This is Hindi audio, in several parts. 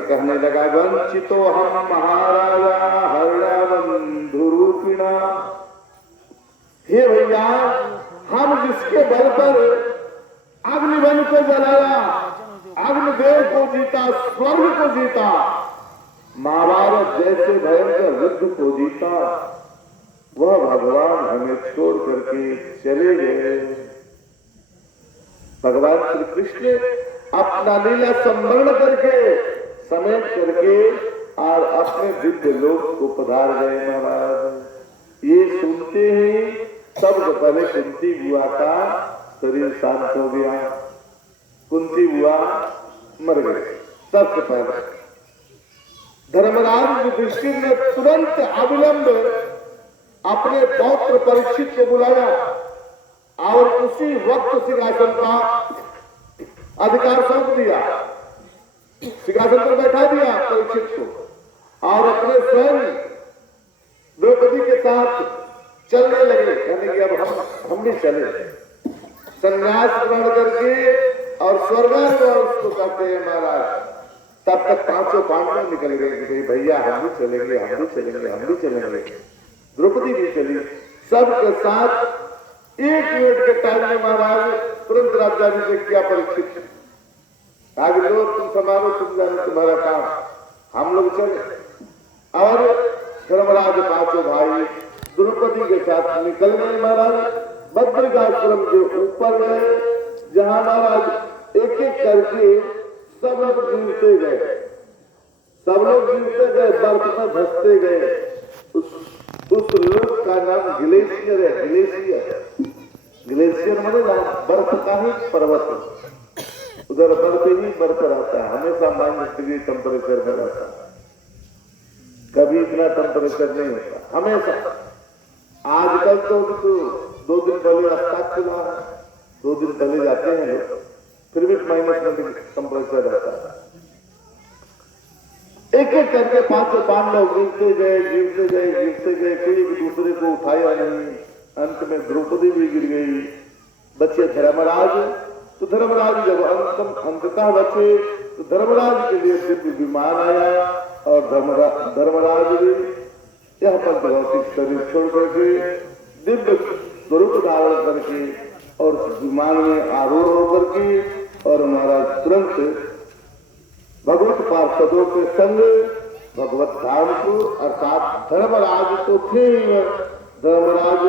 कहने लगा, वंचितो हम महाराजा हरिणाबंधुरूपिणा। हे भैया, हम जिसके बल पर अग्निवन को जलाया, अग्निदेव को जीता, स्वर्ग को जीता, महाभारत जैसे भयंकर युद्ध को जीता, वह भगवान हमें छोड़ करके चले गए। भगवान श्री कृष्ण अपना लीला संवरण करके, समेट करके और अपने दिव्य लोक को पधार गए। महाराज ये सुनते ही सबसे पहले कुंती बुआ का शरीर शांत हो गया। कुंती बुआ मर गए। सबसे पहले धर्मराज युधिष्ठिर ने तुरंत अविलंब अपने पौत्र परीक्षित को बुलाया और उसी वक्त सिंहासन का अधिकार सौंप दिया। सिंहासन पर बैठा दिया परीक्षित को और अपने स्वयं द्रौपदी के साथ चलने लगे। कहने कि अब हम भी चले, संन्यास ग्रहण करके और स्वर्गारोहण उसको कहते हैं महाराज। तब तक पांचों पांडव निकल गए कि भैया हम भी चलेंगे, हम भी चलेंगे, हम भी चलेंगे। द्रौपदी भी चली, सबके साथ एक मिनट के टाइम में महाराज तुरंत राज्याभिषेक किया परीक्षित। आगे लोग तुम संभालो, तुम जानो तुम्हारा काम, हम लोग चले। और धर्मराज पांचों भाई द्रौपदी के साथ निकल गए महाराज। बद्रिकाश्रम के ऊपर गए, जहां महाराज एक एक करके सब लोग गिरते गए, सब लोग गिरते गए, बर्फ में धंसते गए। उस लोक का नाम ग्लेशियर है। ग्लेशियर माने बर्फ का ही पर्वत। उधर बर्फ ही बर्फ रहता है, हमेशा -डिग्री टेम्परेचर में रहता है, कभी इतना टेम्परेचर नहीं होता हमेशा। आजकल तो 2 दिन पहले रास्ता खुला है, 2 दिन पहले जाते हैं लोग, फिर भी -डिग्री टेम्परेचर रहता है। एक एक करके पांचों पांडव गिरते गए, गिरते गए, गिरते गए, कोई एक दूसरे को उठाया नहीं। अंत में द्रौपदी भी गिर गई, बचे धर्मराज। तो धर्मराज जब अंततः बचे तो धर्मराज के लिए दिव्य विमान आया और धर्मराज ने यह पंचभौतिक शरीर छोड़ करके दिव्य स्वरूप धारण करके और विमान में आरूढ़ होकर के और महाराज तुरंत भगवत पार्षदों के संग भगवत धाम को अर्थात धर्मराज तो थे। धर्मराज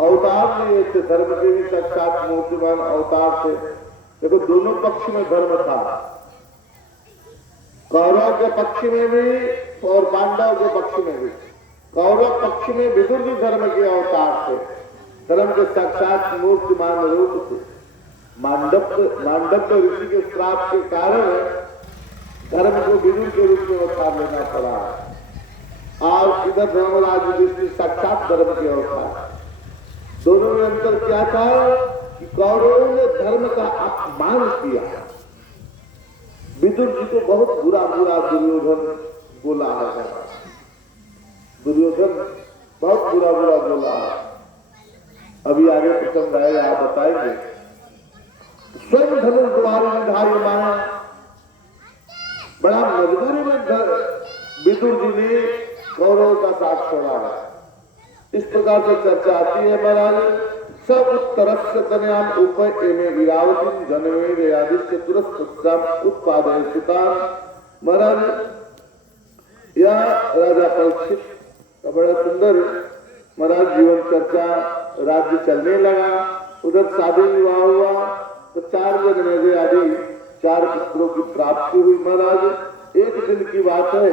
अवतार लिए थे, धर्म के भी साक्षात मूर्तिमान अवतार थे। देखो दोनों पक्ष में धर्म था, कौरव के पक्ष में भी और पांडव के पक्ष में भी। कौरव पक्ष में विदुर जी धर्म के अवतार थे, धर्म के साक्षात मूर्तिमान रूप थे। मांडव्य ऋषि के श्राप के कारण धर्म को विदुर के रूप में अवतार लेना पड़ा और इधर धर्मराज युधिष्ठिर साक्षात धर्म के अवतार। दोनों में अंतर क्या था कि कौरवों ने धर्म का अपमान किया। विदुर जी को बहुत बुरा दुर्योधन बोला है, दुर्योधन बहुत बुरा बोला है। अभी आगे प्रसंग आएगा, आप बताएंगे। स्वयं धनुष द्वारा निधारी माया, बड़ा मजबूरी में विदुर जी ने कौरव का साथ छोड़ा है। इस प्रकार से चर्चा आती है महाराज। सब उत्तरस्य कन्याम उप एमे वीरावती जनमे गयादिश्य तुरस्ताम उत्पादय सुता। महाराज यह राजा परीक्षित का बड़ा सुंदर महाराज जीवन चर्चा, राज्य चलने लगा। उधर शादी विवाह हुआ तो 4 जनमेजय आदि 4 पुत्रों की प्राप्ति हुई। महाराज एक दिन की बात है,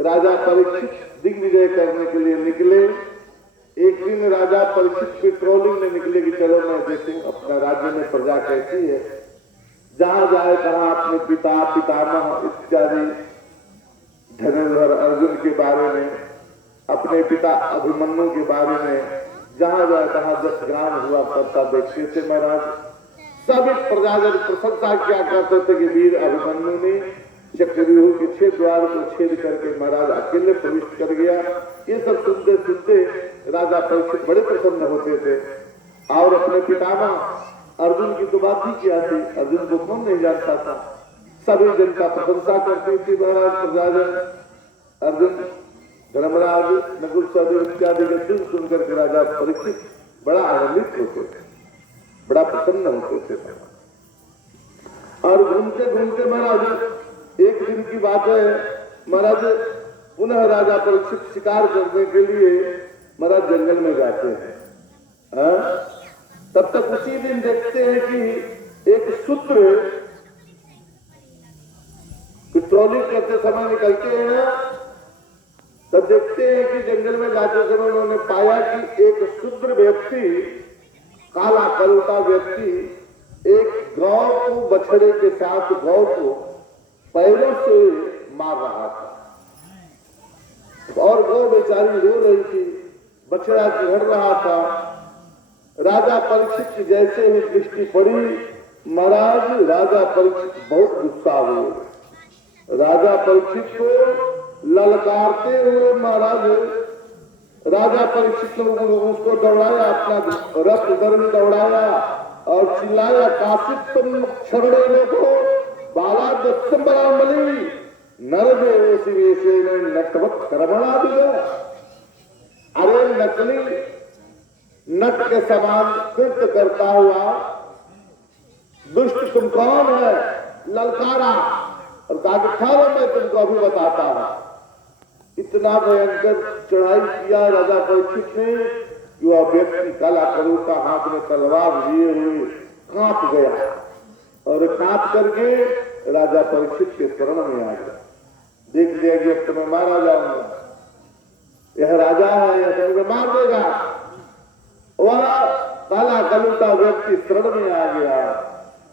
राजा परीक्षित दिग्विजय करने के लिए निकले। एक दिन राजा परीक्षित पेट्रोलिंग में निकले कि चलो मैं देखूं अपना राज्य में प्रजा कैसी है। जहां जाए तहां अपने पिता पितामह इत्यादि धनुर्धर अर्जुन के बारे में, अपने पिता अभिमन्यु के बारे में जहां जाए तहां 10 ग्राम हुआ करता देखते थे। महाराज सभी प्रजाजन प्रशंसा क्या करते थे कि वीर अभिमन्यु ने चक्रव्यूह के 6 द्वार को छेद करके महाराज अकेले प्रविष्ट कर गया। ये सब सुनते सुनते राजा परीक्षित बड़े प्रसन्न होते थे और अपने पितामह अर्जुन की तो बात ही क्या थी, अर्जुन को कौन नहीं जानता था। सभी जनता प्रशंसा करती थी। महाराज प्रजाजन अर्जुन, धर्मराज, नकुल सहदेव इत्यादि के सुन सुनकर के राजा परीक्षित बड़ा आनंदित होते थे, बड़ा प्रसन्न होते थे। और घूमते घूमते महाराज एक दिन की बात है, महाराज पुनः राजा परीक्षित शिकार करने के लिए महाराज जंगल में जाते हैं। तब तक उसी दिन देखते हैं कि एक शूद्र पेट्रोलिंग करते समय निकलते हैं ना, तब देखते हैं कि जंगल में जाते समय उन्होंने पाया कि एक शूद्र व्यक्ति, काला कलुटा व्यक्ति एक गौ को बछड़े के साथ गौ को पैरों से मार रहा था और गौ बेचारी रो रही थी, बछड़ा चिढ़ रहा था। राजा परीक्षित की जैसे ही दृष्टि पड़ी, महाराज राजा परीक्षित बहुत गुस्सा हुए। राजा परीक्षित को ललकारते हुए महाराज राजा परीक्षित ने उसको दौड़ाया, अपना रथ उधर में दौड़ाया और चिल्लाया, काशित तुम छगड़े लोगो बाला दत्तम्बरा मली नटवत कर्मणा दिया। अरे नकली नट के समान कृत्य करता हुआ दुष्ट तुम कौन है? ललकारा और कहा ठहरो मैं तुमको अभी बताता हूं। इतना भयंकर चढ़ाई किया राजा परीक्षित ने कि वह व्यक्ति काला कलुटा हाथ में तलवार लिए हुए कांप गया और कांप करके राजा परीक्षित के शरण में आ गया। देख लिया कि अब तो मैं मारा जाऊंगा, यह राजा है, यह तो मुझे मार देगा। वह काला कलुटा व्यक्ति शरण में आ गया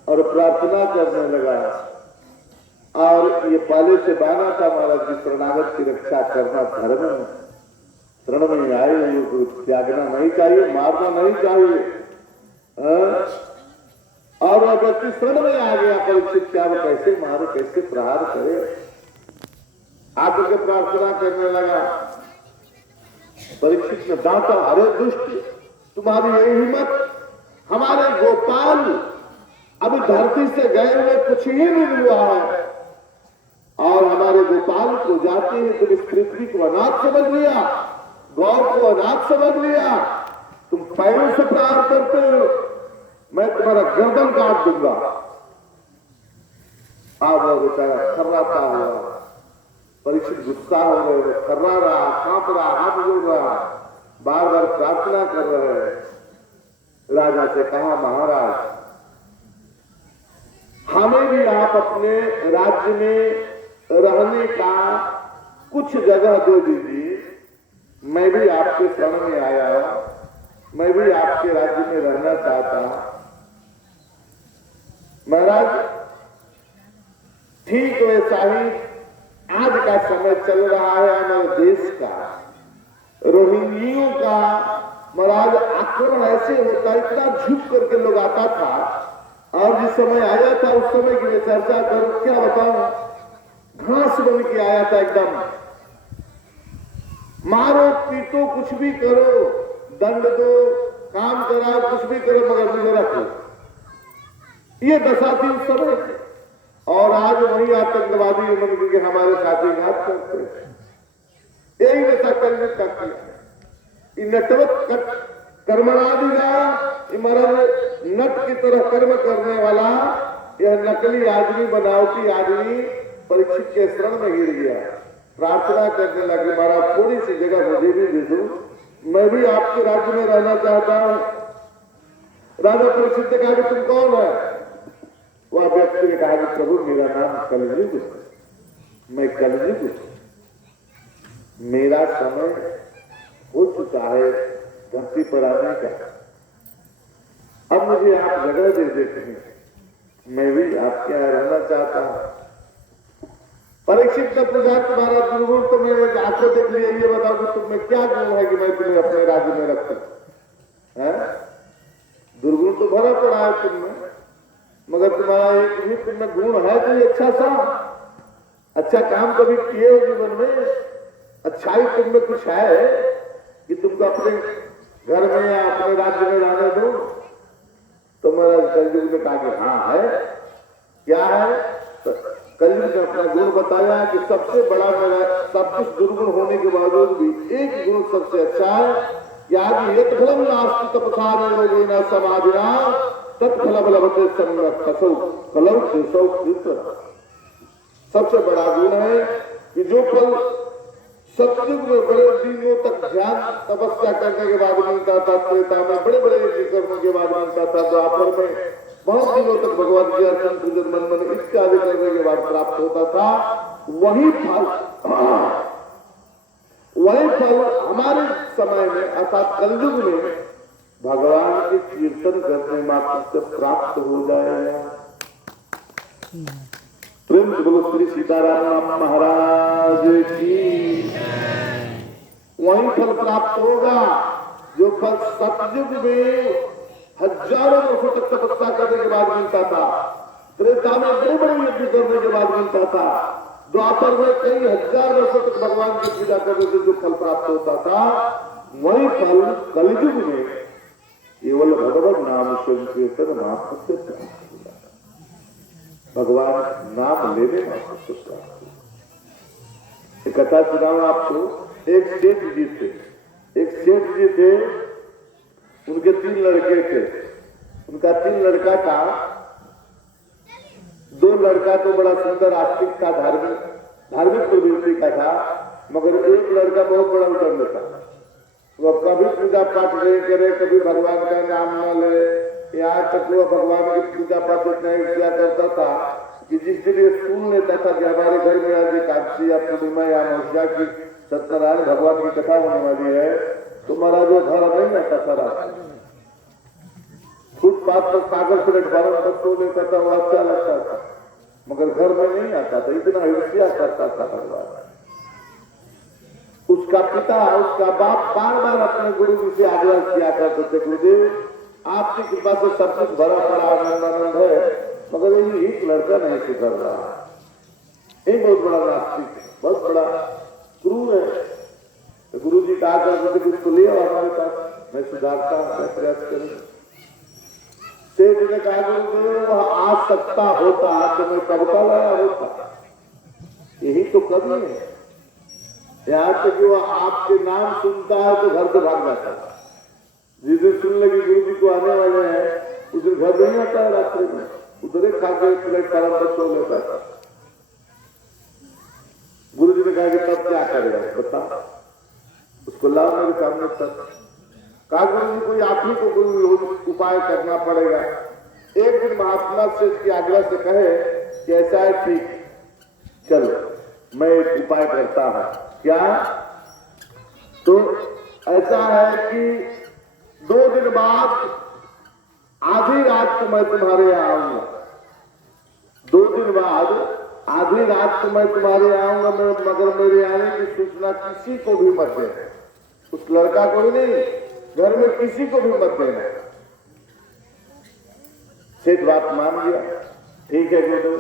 और प्रार्थना करने लगा। और ये पहले से बाना था महाराज की शरणागत की रक्षा करना धर्म है। शरण में आए हुए को त्यागना नहीं चाहिए, मारना नहीं चाहिए। और वह व्यक्ति शरण में आ गया। परीक्षित क्या वो कैसे मारे, कैसे प्रहार करे, आकर के प्रार्थना करने लगा। परीक्षित ने डांटा, अरे दुष्ट, तुम्हारी यही हिम्मत, हमारे गोपाल अभी धरती से गए हुए कुछ ही नहीं हुआ है और हमारे गोपाल को जाते ही तुम इस पृथ्वी को अनाथ समझ लिया, गौ को अनाथ समझ लिया, तुम पैरों से प्रहार करते हो, मैं तुम्हारा गर्दन काट दूंगा। अब वह बेचारा थर्राता हुआ, परीक्षित गुस्सा हो रहे, थर्रा रहा, कांप रहा, हाथ जोड़ रहा, बार बार प्रार्थना कर रहे। राजा से कहा, महाराज हमें भी आप अपने राज्य में रहने का कुछ जगह दे दीजिए, मैं भी आपके शरण में आया हूं, मैं भी आपके राज्य में रहना चाहता हूं। महाराज ठीक वैसा ही आज का समय चल रहा है हमारे देश का, रोहिंग्यों का महाराज आक्रमण ऐसे होता, इतना झुक करके लोग आता था। और जिस समय आया था उस समय की मैं चर्चा करूं, क्या बताऊं, घास बन के आया था एकदम। मारो पीटो कुछ भी करो, दंड दो, काम कराओ, कुछ भी करो, मगर मुझे रखो, ये दशा थी उस समय। और आज वही आतंकवादी बन के हमारे साथी घात करते हैं। यही दशा करने का किया। नटवत कर्मणा दिया, महाराज नट की तरह कर्म करने वाला यह नकली आदमी, बनावटी आदमी परीक्षित के शरण में गिर गया। प्रार्थना करने लगे, महाराज थोड़ी सी जगह मुझे भी दे दो, मैं भी आपके राज्य में रहना चाहता हूं। राजा परीक्षित ने कहा कि तुम कौन है? वह व्यक्ति ने कहा कि प्रभु मेरा नाम कलयुग है, मैं कलयुग हूं, मेरा समय हो चुका है धरती पर आने का, अब मुझे आप जगह दे देते हैं, मैं भी आपके यहाँ रहना चाहता हूं। परीक्षित ने पूछा, तुम्हारा दुर्गुण तो मैंने आंखों देख लिया, ये बताओ कि तुम्हें क्या गुण है कि मैं तुम्हें अपने राज्य में रखूं? दुर्गुण तो भरा पड़ा है तुमने, मगर तुम्हारा एक भी तुमने गुण है कोई अच्छा सा, अच्छा काम कभी किए हो जीवन में, अच्छाई तुमने कुछ है कि तुमको अपने घर में या अपने राज्य में रहने दो? तो महाराज कलयुग ने कहा कि हाँ है। क्या है? कलयुग ने अपना गुण बताया कि सबसे बड़ा मेरा सब कुछ दुर्गुण होने के बावजूद भी एक गुण सबसे अच्छा है कि आज ये फलम नास्ति तपसारे लोगे न समाधिना तत्फल लभते सम्यक कसौ कलौ केशौ कृत। सबसे बड़ा गुण है कि जो फल सतयुग में बड़े दिनों तक ध्यान तपस्या करने के बाद मिलता था, त्रेता में बड़े बड़े कर्मों के बाद मिलता था, द्वापर में बहुत दिनों तक भगवान की अर्चन पूजन मन मन इत्यादि करने के बाद प्राप्त होता था, वही फल हमारे समय में अर्थात कलयुग में भगवान के कीर्तन करने मात्र से प्राप्त हो जाएगा। प्रेम बोलो श्री सीताराम महाराज की। वही फल प्राप्त होगा जो फल सतयुग में हजारों वर्षों तक तपस्या करने के बाद मिलता था, त्रेता में बड़े बड़े यज्ञ करने के बाद मिलता था, द्वापर में कई हजार वर्षों तक भगवान की पूजा करने से जो फल प्राप्त होता था, वही फल कलयुग में केवल भगवान नाम संकीर्तन मात्र से प्राप्त होगा। भगवान नाम लेने मात्र से प्राप्त होगा। एक कथा सुनाऊं आपको। एक सेठ जी थे, उनके 3 लड़के थे। उनका 3 लड़का था, 2 लड़का तो बड़ा सुंदर आस्तिक था, धार्मिक प्रवृत्ति का था, मगर एक लड़का बहुत बड़ा उदंड था। वह कभी पूजा पाठ नहीं करे, कभी भगवान का नाम न ले, यहाँ तक वह भगवान की पूजा पाठ इतना किया करता था कि जिस दिन ये सुन लेता था कि हमारे घर में आज एकादशी या पूर्णिमा या अमावस्या की सत्यनारायण भगवान की कथा होने वाली है, तो महाराज वो घर नहीं आता था। रात फुटपाथ पर कागज प्लेटफॉर्म पर सो लेता था, वो अच्छा लगता था, मगर घर में नहीं आता था। इतना हिस्सा करता था भगवान। उसका पिता, उसका बाप बार बार अपने गुरु जी से आग्रह किया करते थे, गुरुदेव आपकी कृपा से सब कुछ भरा पड़ा आनंद है, मगर ये एक लड़का नहीं सुधर रहा। एक बहुत बड़ा नास्तिक है, बहुत बड़ा क्रूर है। तो गुरु जी कहा करते थे उसको ले आओ हमारे पास, मैं सुधारता हूँ, मैं प्रयास करूँ। सेठ ने कहा गुरुदेव वह आ सकता होता तो मैं कब का लाया होता। यही तो कमी है, यहाँ तक कि वह आपके नाम सुनता है तो घर से भाग जाता है। जिस दिन सुन लगी गुरु जी को आने वाले हैं, उस दिन घर नहीं आता है, रात्रि में उधर ही खा के प्लेटफॉर्म पर सो लेता है। गुरु जी ने कहा कि तब क्या करेगा बता, उसको लाओ मेरे सामने तक। कहा गुरु जी कोई आप ही को कोई उपाय करना पड़ेगा। एक दिन महात्मा से इसकी आग्रह से कहे कि ऐसा है, ठीक चलो मैं एक उपाय करता हूं। क्या? तो ऐसा है कि 2 दिन बाद आधी रात को मैं तुम्हारे यहाँ आऊंगा। 2 दिन बाद आधी रात को मैं तुम्हारे यहाँ आऊंगा, मगर मेरे आने की सूचना किसी को भी मत देना। उस लड़का को ही नहीं, घर में किसी को भी मत देना। सेठ बात मान गया। ठीक है गुरु,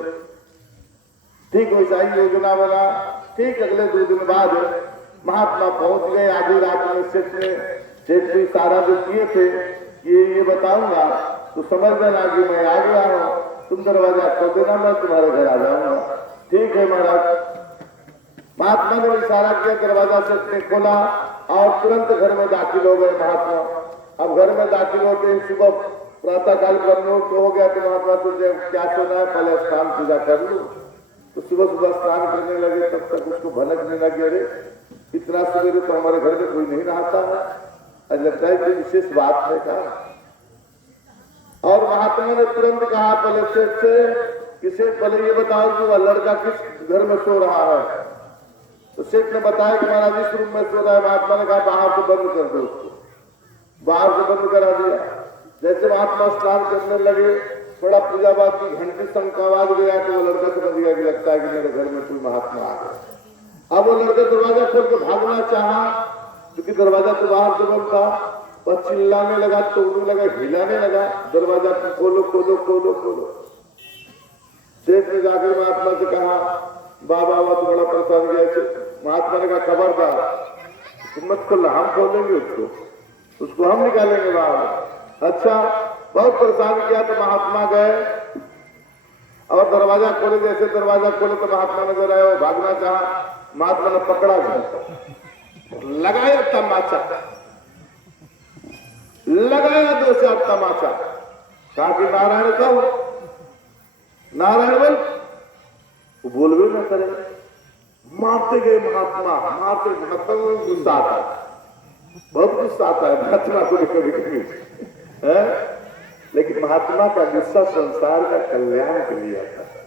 ठीक वैसा ही योजना बना। ठीक अगले 2 दिन बाद महात्मा पहुंच गए। आधी रात में सेठ को इशारा जो किए थे कि ये बताऊंगा तो समझ लेना कि मैं आ गया हूं, तुम दरवाजा खोल देना, मैं तुम्हारे घर आ जाऊंगा। ठीक है महाराज। महात्मा ने इशारा किया, दरवाजा सेठ ने खोला और तुरंत घर में दाखिल हो गए महात्मा। अब घर में दाखिल होते ही सुबह प्रातःकाल ब्रह्मों को हो गया कि महात्मा तुझे क्या सोना है, पहले स्नान पूजा कर लूं। तो सुबह सुबह स्नान करने लगे, तब तक उसको भनकने लगे, अरे इतना सवेरे तो हमारे घर में कोई नहीं नहाता है, आज लगता है कि विशेष बात है का। और महात्मा ने तुरंत कहा पहले सेठ से कि सेठ पहले ये बताओ कि वह लड़का किस घर में सो रहा है। तो सेठ ने बताया कि महाराज इस रूम में सो रहा है। महात्मा ने कहा बाहर से बंद कर दो उसको। बाहर से बंद करा दिया। जैसे महात्मा स्नान करने लगे, बड़ा पूजा पाठ की घंटी संग का आवाज गया, तो वो लड़का समझ गया कि लगता है कि मेरे घर में कोई महात्मा आ गया। अब वो लड़का दरवाजा खोल के भागना चाहा, क्योंकि दरवाजा तो बाहर से बंद था। वह चिल्लाने लगा, तोड़ने लगा, हिलाने लगा, दरवाजा खोलो खोलो खोलो खोलो। सेठ ने जाकर महात्मा से कहा बाबा तो बड़ा परेशान गया। महात्मा ने कहा खबरदार तुम मत खोलना, हम खोलेंगे उसको हम निकालेंगे बाहर। अच्छा, बहुत परेशान किया तो महात्मा गए और दरवाजा खोले, जैसे दरवाजा खोले तो महात्मा नजर आया, वो भागना चाहा, महात्मा ने पकड़ा गया, लगाया तमाचा, लगाया 2-4 तमाचा, कहा कि नारायण कहो, नारायण बोल, वो बोल भी ना करे, मारते गए महात्मा, मारते महात्मा को गुस्सा आता है, बहुत गुस्सा आता है महात्मा को कभी कभी है, लेकिन महात्मा का गुस्सा संसार का कल्याण के लिए आता है,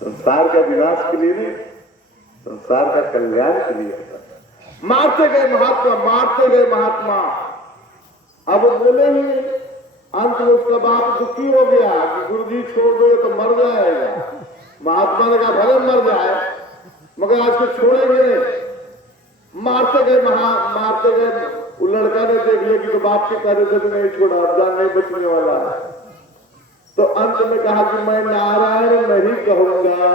संसार का विनाश के लिए नहीं, संसार का कल्याण के लिए आता है। मारते गए महात्मा, मारते गए महात्मा, अब बोले ही अंत में उसका बाप दुखी हो गया कि गुरुजी छोड़ दो तो मर जाएगा। महात्मा ने कहा भले मर जाए मगर आज को छोड़ेंगे नहीं। मारते गए मारते गए, वो लड़का ने देख लिया कि तो बाप के कार्य से भी नहीं छोड़ा, अब जान नहीं बचने वाला है, तो अंत में कहा कि मैं नारायण नहीं कहूंगा।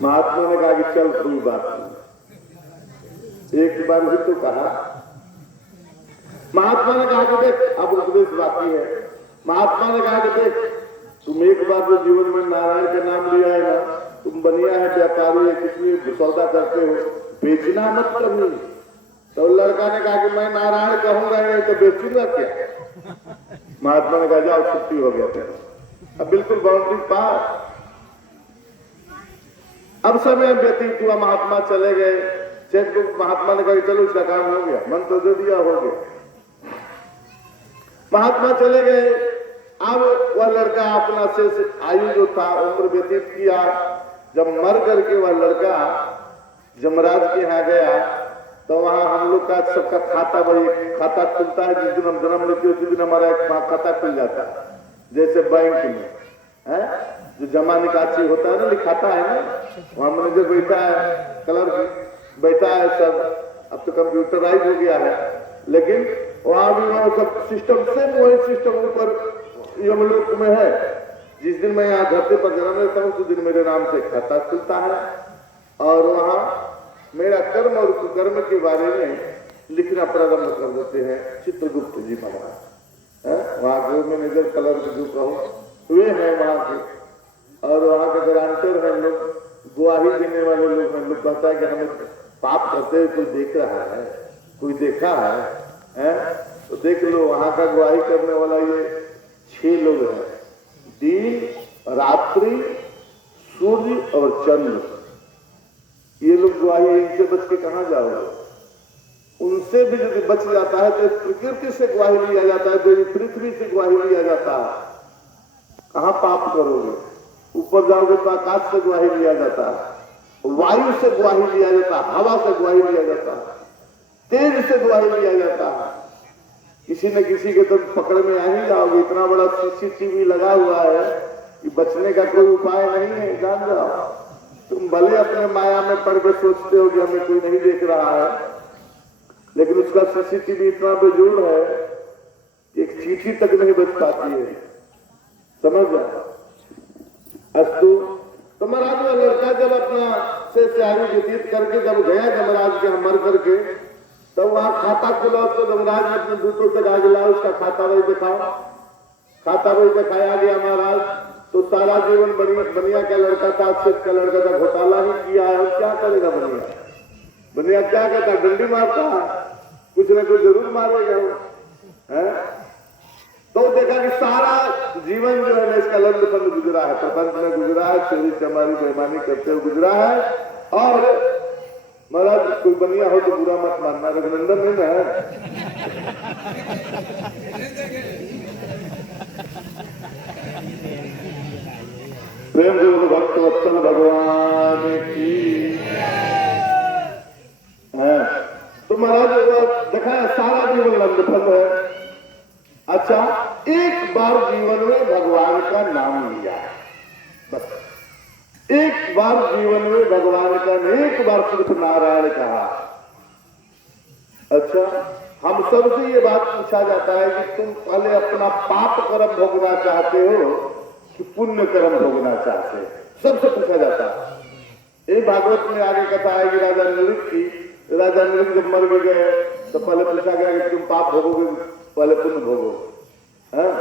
महात्मा ने कहा कि चल कोई बात नहीं, एक बार भी तो कहा। महात्मा ने कहा कि देख अब उपदेश बाकी है। महात्मा ने कहा कि देख तुम एक बार जो जीवन में नारायण का नाम लिया है ना, तुम बनिया है, व्यापारी है, किसी सौदा करते हो, बेचना मत कभी। तो लड़का ने कहा कि मैं नारायण कहूंगा नहीं तो बेचूंगा क्या। महात्मा ने कहा जाओ छुट्टी हो गया तेरा, अब बिल्कुल बाउंड्री पार। अब समय व्यतीत हुआ, महात्मा चले गए। सेठ को महात्मा ने कहा कि चलो इसका काम हो गया, मन तो दे दिया, हो गया। महात्मा चले गए। अब वह लड़का अपना शेष आयु जो था उम्र व्यतीत किया। जब मर करके वह लड़का जमराज के यहाँ गया तो वहां हम लोग का सबका खाता, वही खाता खुलता है जिस दिन हम जन्म लेते हैं उसी दिन हमारा एक खाता खुल जाता है, जैसे बैंक में है जो जमा निकासी होता है ना, लिखाता है ना, वहां मैनेजर बैठा है, क्लर्क बैठा है, सब अब तो कंप्यूटराइज हो गया है, लेकिन वहां भी वहां सब सिस्टम सेम वही सिस्टम ऊपर यमलोक में है। जिस दिन मैं यहाँ धरती पर जन्म लेता हूँ उस दिन मेरे नाम से खाता खुलता है और वहाँ मेरा कर्म और कुकर्म के बारे में लिखना प्रारंभ कर देते हैं चित्रगुप्त जी महाराज। वहाँ के मैनेजर क्लर्क जो कहो वे हैं वहाँ के, और वहाँ के गारंटर हैं लोग, गवाही देने वाले लोग हैं। लोग कहता है कि हमें पाप करते हुए कोई देख रहा है, कोई देखा है तो देख लो। वहाँ का गवाही करने वाला ये 6 लोग हैं, दिन, रात्रि, सूर्य और चंद्र। ये लोग गवाही, इनसे बच के कहाँ जाओगे? उनसे भी यदि बच जाता है तो प्रकृति से गवाही लिया जाता है, तो पृथ्वी से गवाही लिया जाता है, कहाँ पाप करोगे? ऊपर जाओगे तो आकाश से गवाही लिया जाता है, वायु से गवाही लिया जाता है, हवा से गवाही लिया जाता है, तेज से गवाही लिया जाता है। किसी न किसी के तुम पकड़ में आ ही जाओगे। इतना बड़ा सीसीटीवी लगा हुआ है कि बचने का कोई उपाय नहीं है, जान जाओ। तुम भले अपने माया में पड़ के सोचते हो कि हमें कोई नहीं देख रहा है, लेकिन उसका सीसीटीवी इतना बेजोड़ है कि एक चींटी तक नहीं बच पाती है, समझ जाओ। अस्तु, तो महाराज का लड़का जब अपना से आयु व्यतीत करके जब गया जमराज के यहाँ मर करके, तो वहां खाता खुला तो जमराज ने अपने दूतों से कहा ला उसका खाता वही दिखाओ। खाता वही दिखाया गया महाराज। तो सारा जीवन बनिया का लड़का था, सेठ का लड़का था, घोटाला ही किया है, क्या करेगा बनिया? बनिया क्या कहता, डंडी मारता है, कुछ न कुछ जरूर मारेगा वो है। तो देखा कि सारा जीवन जो है इसका लंड गुजरा है, प्रपंच में गुजरा है, चोरी चमारी बेईमानी करते हुए गुजरा है। और महाराज कोई बनिया हो तो बुरा मत मानना, रघुनंदन नहीं ना है। प्रेम से बोलो भक्त वत्सल भगवान की है। तो महाराज देखा सारा जीवन लंबफल है। अच्छा, एक बार जीवन में भगवान का नाम लिया, बस एक बार जीवन में भगवान का नहीं, एक बार सिर्फ नारायण कहा। अच्छा, हम सबसे ये बात पूछा जाता है कि तुम पहले अपना पाप कर्म भोगना चाहते हो कि पुण्य कर्म भोगना चाहते हो? सबसे पूछा जाता है। ये भागवत में आगे कथा है कि राजा नृग की। राजा नृग जब मर गए तो पहले पूछा गया कि तुम पाप भोगोगे पहले पुण्य भोगो। हाँ?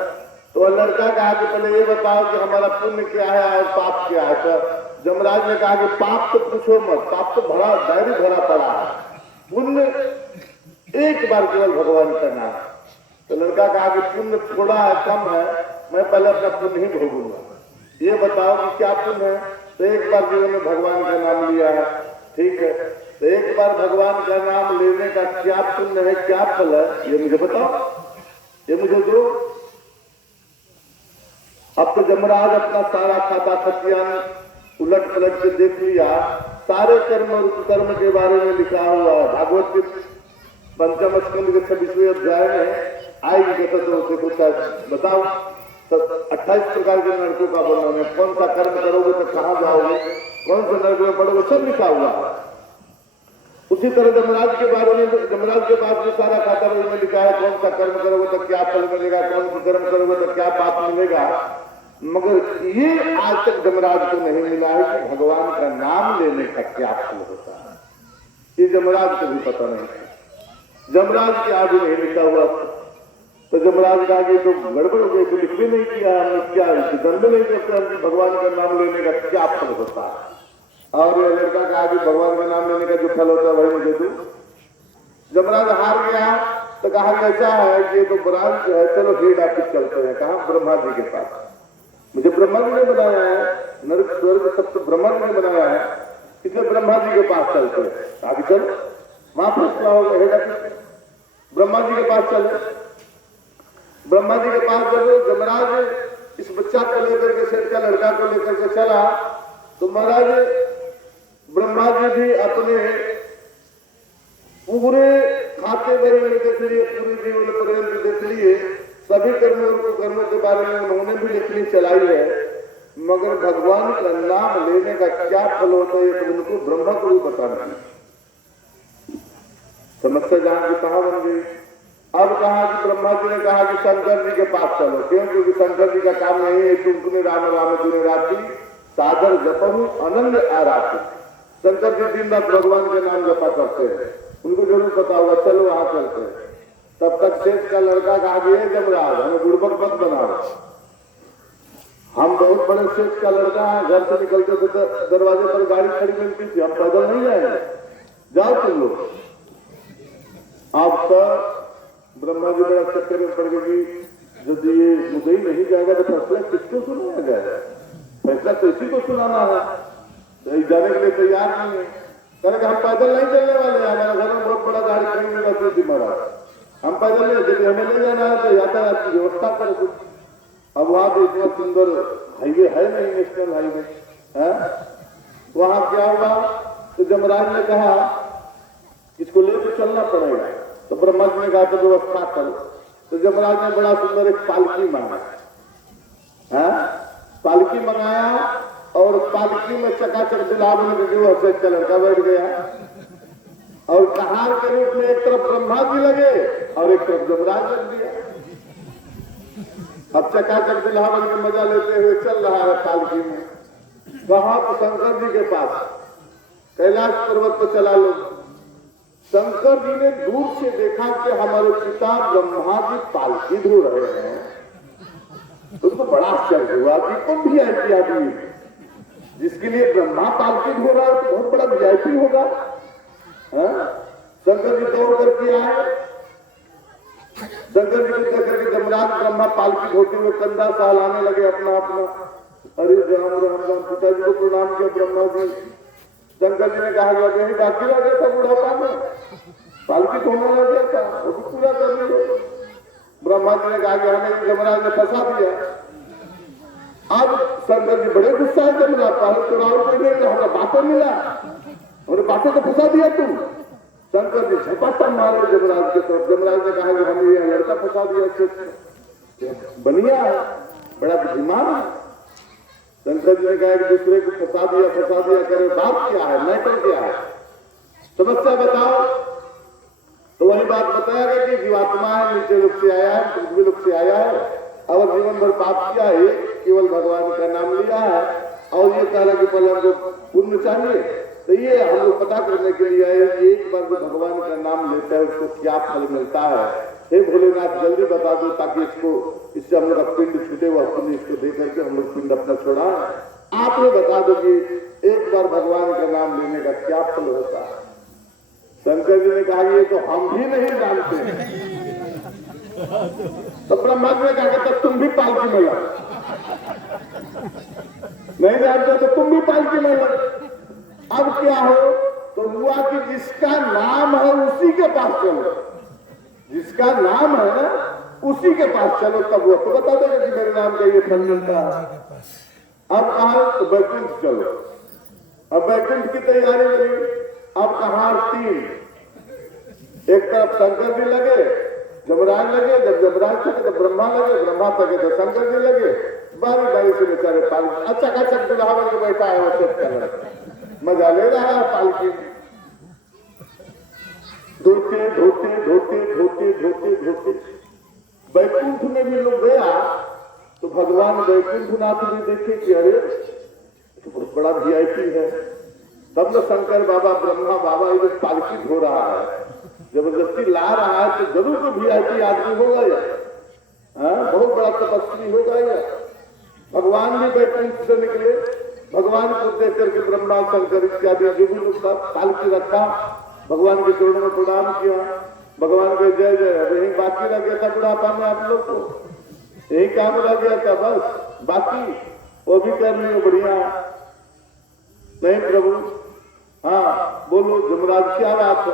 तो लड़का कहा कि पहले ये बताओ कि हमारा पुण्य क्या है और पाप क्या है। तो यमराज ने कहा कि पाप तो पूछो मत, पाप तो भरा डायरी भरा पड़ा है, पुण्य एक बार केवल भगवान का नाम। तो लड़का कहा कि पुण्य थोड़ा है, कम है, मैं पहले अपना पुण्य ही भोगूंगा, ये बताओ कि क्या पुण्य है। तो एक बार जीवन में भगवान का नाम लिया है, ठीक है, तो एक बार भगवान का नाम लेने का क्या पुण्य है, क्या फल है, ये मुझे बताओ, ये मुझे दो। अब तो यमराज अपना सारा खाता खतियान उलट पलट के देख लिया, सारे कर्म और कर्म के बारे में लिखा हुआ है। भागवत के पंचम स्कंद के 26वें अध्याय में आएगी कहते तो उसे कुछ बताओ, 28 प्रकार के नरकों का वर्णन है, कौन सा कर्म करोगे तो कहाँ जाओगे, कौन से नरक में पड़ोगे, सब लिखा हुआ है। उसी तरह यमराज के बारे में, यमराज के पास में सारा खाता में लिखा है, कौन सा कर्म करोगे तो क्या फल मिलेगा, कौन सा कर्म करोगे तो क्या पाप मिलेगा। मगर ये आज तक यमराज को नहीं मिला है कि भगवान का नाम लेने का क्या फल होता है, ये यमराज को भी पता नहीं। यमराज के आगे नहीं लिखा हुआ, तो यमराज का आगे तो गड़बड़ हो गई, तो लिख भी नहीं किया, क्या दंड नहीं करते भगवान का नाम लेने का क्या फल होता है। और ये लड़का का आगे भगवान का नाम लेने का जो फल होता है वही मुझे दो। यमराज हार गया तो कहा कैसा है कि ये तो ब्रांच है, चलो फिर वापिस चलते हैं। कहा ब्रह्मा जी के पास, मुझे ब्रह्मा जी ने बनाया है, नरक स्वर्ग सब तो ब्रह्मा जी ने बनाया है, इसलिए ब्रह्मा जी के पास चलते हैं। आगे चलो, वहां फैसला होगा, ब्रह्मा जी के पास चले। ब्रह्मा जी के पास जब यमराज इस बच्चा को लेकर के, सेठ का लड़का को लेकर के चला, तो महाराज ब्रह्मा जी भी अपने पूरे खाते भरे में देख लिए, पूरे जीवन पर्यंत देख लिए, सभी कर्मों के बारे में उन्होंने भी लिखनी चलाई है, मगर भगवान का नाम लेने का क्या फल होता है तो उनको ब्रह्मा को भी पता नहीं। समस्या जान की कहां बन गई। अब कहा कि ब्रह्मा जी ने कहा कि शंकर जी के पास चलो, क्यों, क्योंकि शंकर जी का काम नहीं है तुमने राम राम दिन रात्रि सादर जपहु अनंत आराती। शंकर जी दिन रात भगवान के नाम जपा करते हैं, उनको जरूर पता होगा, चलो वहां चलते हैं। तब तक सेठ का लड़का कहा कि यमराज हमें गुड़बक मत बनाओ, हम बहुत बड़े सेठ का लड़का है, घर से निकलते थे दरवाजे पर गाड़ी खड़ी मिलती थी, हम पैदल नहीं जाएंगे, जाओ तुम लोग। अब तो ब्रह्मा जी बड़ा चक्कर में पड़ गई, जब ये मुझे ही नहीं जाएगा तो फैसला किसको सुनाया जाएगा, फैसला तो इसी को सुनाना है, तो जाने के लिए तैयार नहीं है। कहेंगे हम पैदल नहीं चलने वाले हैं, हमारे घर में बहुत बड़ा गाड़ी खड़ी मिला थी महाराज, हम पैदल नहीं, यदि हमें ले जाना है तो यातायात की व्यवस्था कर दो। अब वहां तो इतना सुंदर हाईवे है नहीं, नेशनल हाईवे है, वहां क्या हुआ, तो यमराज ने कहा इसको लेकर चलना पड़ेगा। तो ब्रह्मा जी ने कहा तो व्यवस्था करो। तो यमराज ने बड़ा सुंदर एक पालकी मंगाया, पालकी मंगाया, और पालकी में चकाचक दुल्हा से लड़का बैठ गया, और कहार के रूप में एक तरफ ब्रह्मा जी लगे और एक तरफ यमराज लग दिया। अब चकाचक दुल्हा बन के मजा लेते हुए चल रहा है पालकी में। वहां तो शंकर जी के पास कैलाश पर्वत पर चला लो। शंकर जी ने दूर से देखा कि हमारे पिता ब्रह्मा जी पालकी धो रहे हैं, तो उनको बड़ा आश्चर्य हुआ कि कौन वीआईपी आदमी, जिसके लिए ब्रह्मा पालकी धो रहा है तो बहुत बड़ा वीआईपी होगा। शंकर जी दौड़ करके आए, शंकर जी को देख करके यमराज ब्रह्मा पालकी धोते हुए कंधा सहलाने लगे अपना अपना, अरे राम राम राम, पिताजी को प्रणाम किया ब्रह्मा जी। शंकर जी ने कहा यही बाकी रह गया था बुढ़ापा में, पालकी धोने लग गया था, वो भी पूरा कर लिया। ब्रह्मा जी ने कहा कि हमें यमराज ने फंसा दिया। अब शंकर जी बड़े गुस्सा है यमराज, पहले तो राहुल कोई नहीं, हमें बातें मिला, उन्हें बातें तो फंसा दिया तुम। शंकर जी झपाटा मारे यमराज के तरफ। यमराज ने कहा कि हमें यह लड़का फंसा दिया, बनिया है, बड़ा बुद्धिमान है। शंकर जी ने कहा कि दूसरे को फंसा दिया करे, बात क्या है, मैटर क्या है, समस्या बताओ। तो वही बात बताया गया कि जीवात्मा है, नीचे लोग से आया है, पृथ्वी लोग से आया है, और जीवन भर पाप किया है, केवल भगवान का नाम लिया है, और ये कहा कि पहले हमको पुण्य चाहिए। तो ये हम लोग पता करने के लिए आए कि एक बार जो भगवान का नाम लेता है उसको क्या फल मिलता है। हे भोलेनाथ जल्दी बता दो ताकि इससे हम लोग का पिंड छूटे हुआ पुण्य इसको दे करके हम लोग पिंड अपना छोड़ा। आप ये बता दो कि एक बार भगवान का नाम लेने का क्या फल होता है। शंकर जी ने कहा ये तो हम भी नहीं जानते हैं। तो ब्रह्मा जी ने कहा कि तब तुम भी पालकी में लग, नहीं जानते तो तुम भी पालकी में लग। अब क्या हो तो हुआ कि जिसका नाम है उसी के पास चलो, जिसका नाम है ना उसी के पास चलो, तब वो तो बता देगा कि मेरे नाम का ये फल मिलता है। अब कहा तो वैकुंठ चलो। अब वैकुंठ की तैयारी लगी। अब कहा तीन, एक तरफ शंकर जी लगे, जमराज लगे, जब जमराज थके तो ब्रह्मा लगे, ब्रह्मा थके तो शंकर जी लगे। बारी बारी से बेचारे पालकी अच्छा खासा दुल्हा बन के बैठा है, वो सब कर रहा है, मजा ले रहा है पालकी। धोते धोते धोते धोते धोते धोते वैकुंठ में भी लोग गया तो भगवान वैकुंठनाथ भी देखे कि अरे तो बहुत बड़ा वीआईपी है। तब तो शंकर बाबा ब्रह्मा बाबा ये पालकी हो रहा है, जबरदस्ती ला रहा है तो जरूर तो वीआईपी आदमी होगा या बहुत बड़ा तपस्वी होगा या। भगवान भी वैकुंठ से निकले, भगवान को देख करके ब्रह्मा शंकर इत्यादि जो भी लोग पालकी रखा, भगवान के चरणों में प्रणाम किया, भगवान के जय जय। अब यही बाकी रह गया था बुढ़ापा में आप लोग को, यही काम रह गया था बस, बाकी वो भी कर लियो बढ़िया। नहीं प्रभु, हाँ बोलो जमराज क्या बात है।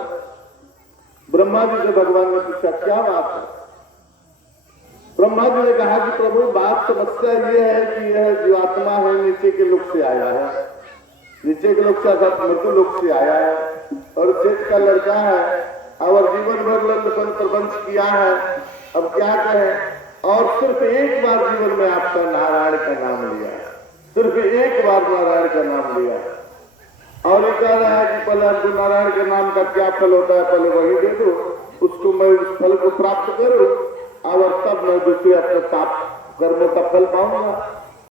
ब्रह्मा जी से भगवान ने पूछा क्या बात है। ब्रह्मा जी ने कहा कि प्रभु बात समस्या ये है कि यह जीवात्मा है नीचे के लोक से आया है, नीचे के लोक से मृत्यु लोक से आया है और सेठ का लड़का है और जीवन भर लंबन प्रबंध किया है। अब क्या कहें, और सिर्फ एक बार जीवन में आपका नारायण का नाम लिया, सिर्फ एक बार नारायण का नाम लिया और ये कह रहा है कि पहले आपको नारायण के नाम का क्या फल होता है पहले वही दे दो, उसको मैं उस फल को प्राप्त करूं और तब मैं दूसरे अपने पाप कर्मों का फल पाऊंगा।